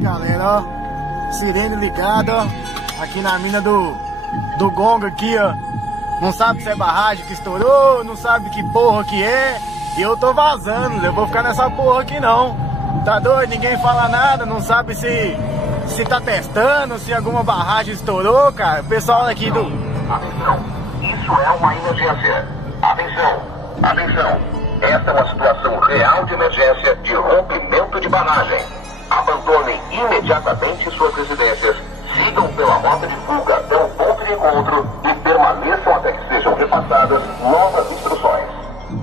Galera, ó, sirene ligada, ó, aqui na mina do Gonga aqui, ó. Não sabe se é barragem que estourou, não sabe que porra que é. E eu tô vazando, eu vou ficar nessa porra aqui não. Tá doido? Ninguém fala nada, não sabe se tá testando, se alguma barragem estourou, cara. O pessoal aqui do... Atenção, isso é uma emergência. Atenção, atenção. Esta é uma situação real de emergência de rompimento de barragem. Abandonem imediatamente suas residências, sigam pela rota de fuga até o ponto de encontro e permaneçam até que sejam repassadas novas instruções.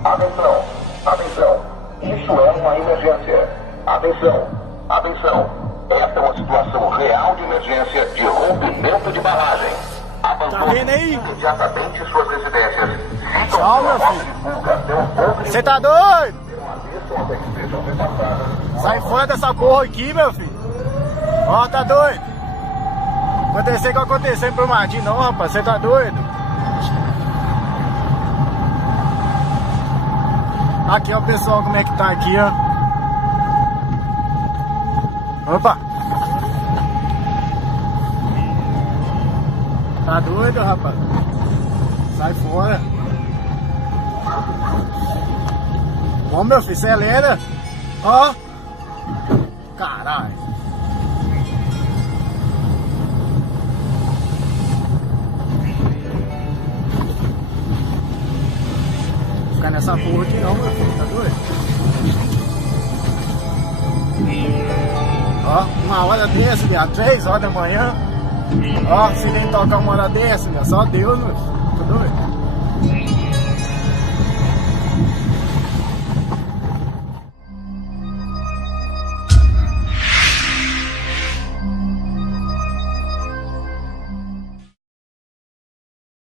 Atenção, atenção, isso é uma emergência. Atenção, atenção, esta é uma situação real de emergência de rompimento de barragem. Abandonem imediatamente suas residências, sigam Tchau, pela meu rota filho. de fuga até o ponto de Você tá doido? permaneçam até que sejam repassadas. Sai fora dessa porra aqui, meu filho. Ó, tá doido? Acontecer que aconteceu em Brumadinho não, rapaz. Você tá doido? Aqui, ó, o pessoal, como é que tá aqui, ó. Opa! Tá doido, rapaz? Sai fora. Bom, meu filho, acelera. Ó. Caralho. Ficar nessa porra aqui não, meu filho, tá doido? Ó, uma hora dessa, viado, 3 horas da manhã. Ó, se nem tocar uma hora dessa, viado, só Deus, meu filho, tá doido?